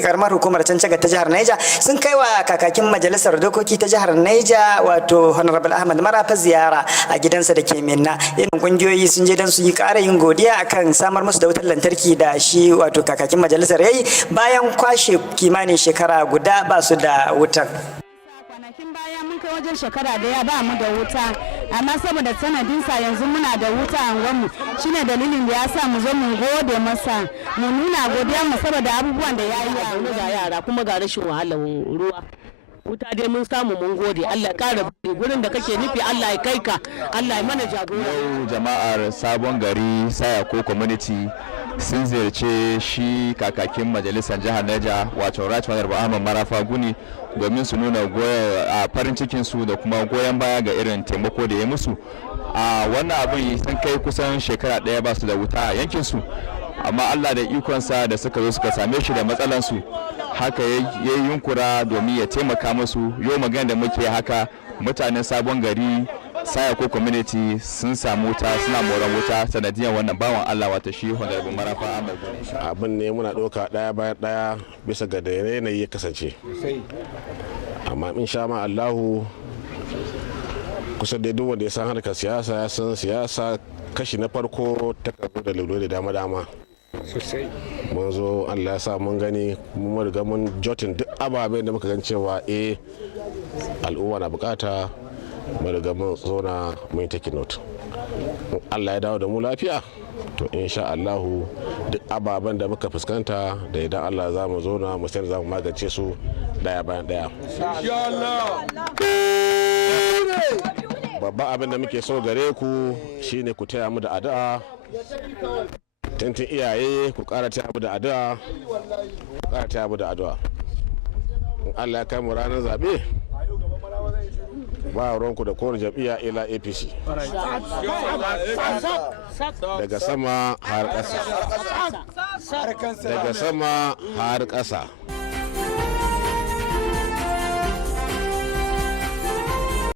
karamar hukumar Cancaga ta jihar Niger sun kai wa kakakin majalisar dokoki ta jihar Niger wato Honorable Ahmad Marafa ziyara a gidansa da ke Minna. Irin kungiyoyi sun je dan su yi ƙara yin godiya akan samar musu da wutar lantarki da shi wato kakakin majalisar yayi bayan kwashe kimanin shekara guda ba su da wutar. Wajen shekara daya ba mu da wuta, amma saboda sanadinsa yanzu muna da wuta a unguwarmu, shine dalilin da ya sa mu zo mu gode masa, mu nuna godiya mu saboda abubuwan da ya yi ga yara kuma ga rashin wahalar ruwa. Wuta dai mun samu mun gode, Allah ya kare gurin da kake nufi, Allah ya kai ka, Allah ya mana jagora. Yau jama'ar Sabon Gari Sayako community sun ziyarce shi kakakin majalisar jihar Niger wato Right Honorable Ahmad Marafa Guni domin su nuna farin cikin su da kuma goyon baya ga irin taimako da ya musu. A wannan abin sun kai kusan shekara ɗaya ba su da wuta a yankin su, amma Allah da ikonsa da suka zo suka same shi da matsalansu haka ya yi yunkura domin ya taimaka musu. Yau magana da muke haka mutanen Sabon Gari Sayako community sun samu wuta, suna moran wuta sanadiyar wannan bawan Allah wata shi Honorable Marafa Ahmad. Abin ne muna ɗauka ɗaya bayan ɗaya bisa ga da yanayi ya kasance, amma in sha ma Allahu kusa da duk wanda ya san harkar siyasa ya san siyasa kashi na farko ta zo da lulu da dama mun zo Allah ya sa mun gani mun riga mun jotin duk ababen da muka gan cewa al'umma na bukata mun riga mun zona mun take note. Allah ya dawo da mu lafiya to insha Allahu duk ababen da muka fuskanta da idan Allah za mu zona mu sai za mu magance su daya bayan daya. Babban abin da muke so gare ku shine ku taya mu da addu'a. Tantin iyaye ku kara taya mu da addu'a, ku kara taya mu da addu'a. In Allah ya kai mu ranar zabe ba ruwanku da kowane jam'iyya ila APC daga sama har ƙasa, daga sama har ƙasa.